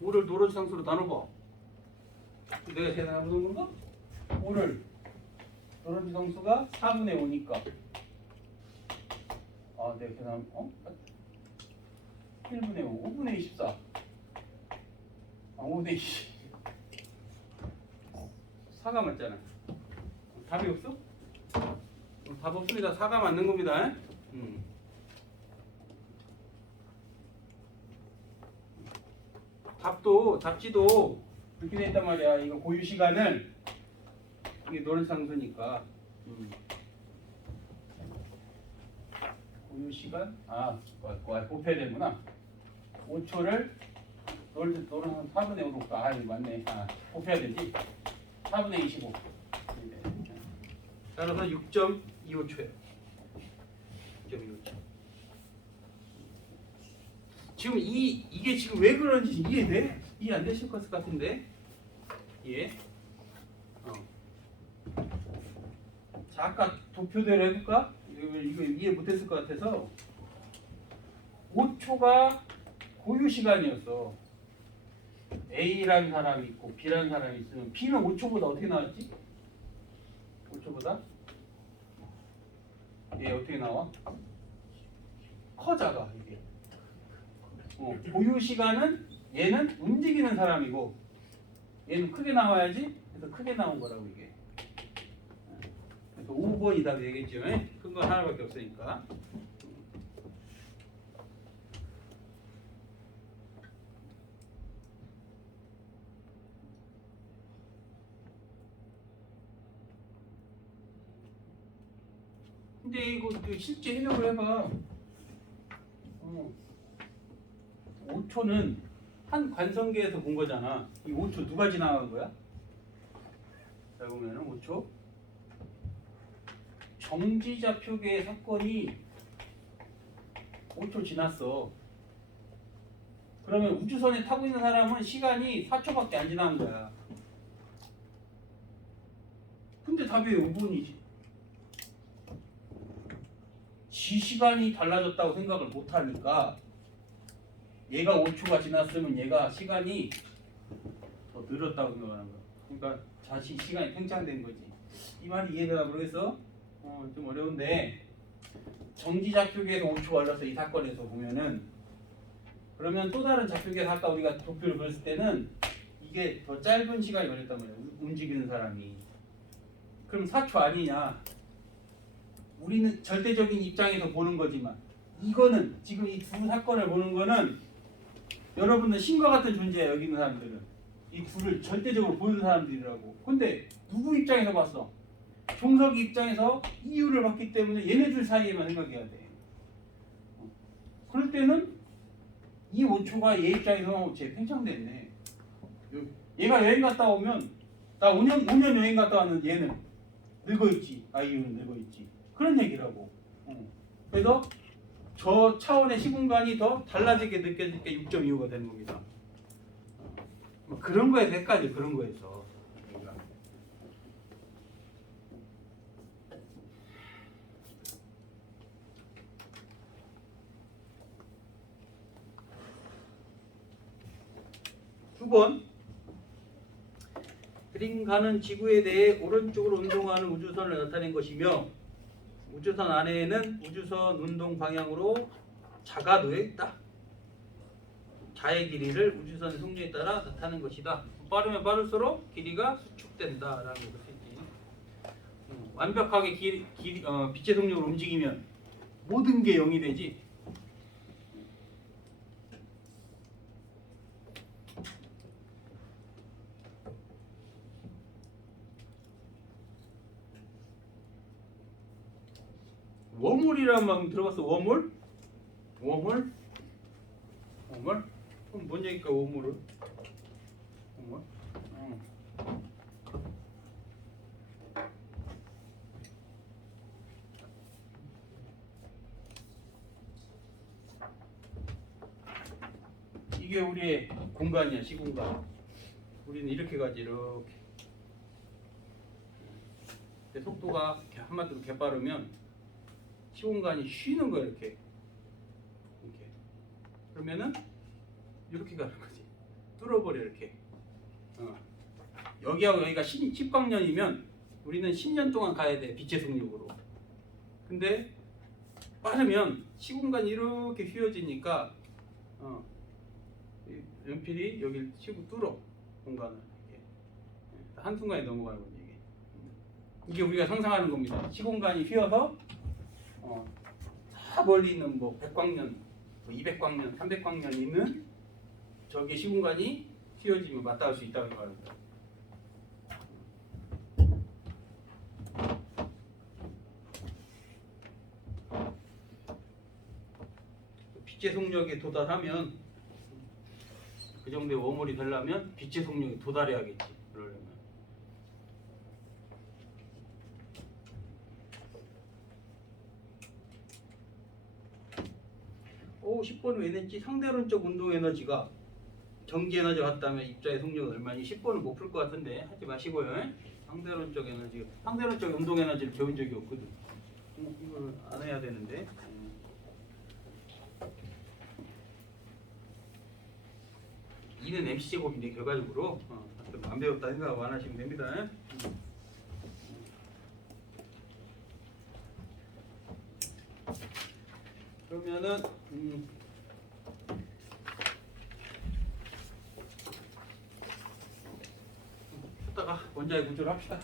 5를 노른지 상수로 나눠봐. 내가 계산해보는 건가? 5를 노른지 상수가 4분의 5니까 내가 계산 1분의 5, 5분의 24 5분의 20 4가 맞잖아. 답이 없어? 답 없습니다. 4가 맞는 겁니다. 답지도 이렇게 돼 있단 말이야. 이거 고유 시간은 이게 노른 상수니까 고유 시간 곱해야 되구나. 5초를 노른 4분의 5로 맞네. 곱해야 되지. 4분의 25. 따라서 6.25초예요. 6.25초. 지금 이게 지금 왜 그런지 이해돼? 이해 안 되실 것 같은데. 예. 자, 아까 도표대로 해볼까? 이거 이해 못했을 것 같아서 5초가 고유 시간이었어. A라는 사람이 있고 B라는 사람이 있으면 B는 5초보다 어떻게 나왔지? 5초보다? 얘 어떻게 나와? 커 작아 이게. 고유 시간은 얘는 움직이는 사람이고 얘는 크게 나와야지. 그래서 크게 나온 거라고 이게. 그래서 5번이 답이 되겠죠. 큰 건 하나밖에 없으니까. 근데 이거 실제 해석을 해봐. 5초는 한 관성계에서 본 거잖아. 이 5초 누가 지나간 거야? 자 보면은 5초 정지좌표계의 사건이 5초 지났어. 그러면 우주선에 타고 있는 사람은 시간이 4초밖에 안 지난 거야. 근데 답이 왜 5분이지? 지 시간이 달라졌다고 생각을 못 하니까 얘가 5초가 지났으면 얘가 시간이 더 늘었다고 생각하는 거야. 그러니까 자시 시간이 팽창된 거지. 이 말이 이해되나 모르겠어? 좀 어려운데 정지좌표계에서 5초가 흘러서 이 사건에서 보면은 그러면 또 다른 좌표계에서 아까 우리가 도표를 그렸을 때는 이게 더 짧은 시간이 걸렸단 말이야. 움직이는 사람이. 그럼 4초 아니냐? 우리는 절대적인 입장에서 보는 거지만 이거는 지금 이 두 사건을 보는 거는 여러분들 신과 같은 존재야. 여기 있는 사람들은 이 둘을 절대적으로 보는 사람들이라고. 근데 누구 입장에서 봤어? 종석이 입장에서 이유를 봤기 때문에 얘네들 사이에만 생각해야 돼. 그럴 때는 이 5초가 얘 입장에서 쟤 팽창됐네. 얘가 여행 갔다 오면 나 5년 여행 갔다 왔는데 얘는 늙어있지. 아이유는 늙어있지. 그런 얘기라고. 그래서 저 차원의 시공간이 더 달라지게 느껴질 게 6.25가 되는 겁니다. 그런 거에서 헷갈려. 그런 거에서. 두 번, 그림 가는 지구에 대해 오른쪽으로 운동하는 우주선을 나타낸 것이며 우주선 안에는 우주선 운동 방향으로 자가 놓여 있다. 자의 길이를 우주선의 속력에 따라 나타낸 것이다. 빠르면 빠를수록 길이가 수축된다라는 것이지. 완벽하게 빛의 속력으로 움직이면 모든 게 0이 되지. 웜홀이라는 말 들어봤어? 웜홀? 웜홀? 웜홀? 그럼 뭔 얘기일까 웜홀은? 웜홀? 이게 우리의 공간이야. 시공간. 우리는 이렇게 가지. 이렇게. 근데 속도가 한마디로 개빠르면 시공간이 쉬는 거야. 이렇게. 그러면은 이렇게 가는 거지. 뚫어버려 이렇게. 여기하고 여기가 10광년이면 우리는 10년 동안 가야 돼. 빛의 속력으로. 근데 빠르면 시공간이 이렇게 휘어지니까 연필이 여기를 치고 뚫어. 공간을 이렇게. 한순간에 넘어가는 거지 이게. 이게 우리가 상상하는 겁니다. 시공간이 휘어서 다 멀리 있는 뭐 100광년, 200광년, 300광년 있는 저기 시공간이 휘어지면 맞닿을 수 있다는 말입니다. 빛의 속력에 도달하면 그 정도의 웜홀이 되려면 빛의 속력에 도달해야겠지. 그러려면. 10번은 왜 냈지? 상대론적 운동 에너지가 전기 에너지가 같다면 입자의 속력은 얼마니? 10번은 못 풀 것 같은데 하지 마시고요. 상대론적 에너지, 상대론적 운동 에너지를 배운 적이 없거든. 이걸 안 해야 되는데. 이는 MC 제곱인데 결과적으로 안 배웠다 생각 안 하시면 됩니다. 그러면은 쳤다가 원자의 구조를 합시다.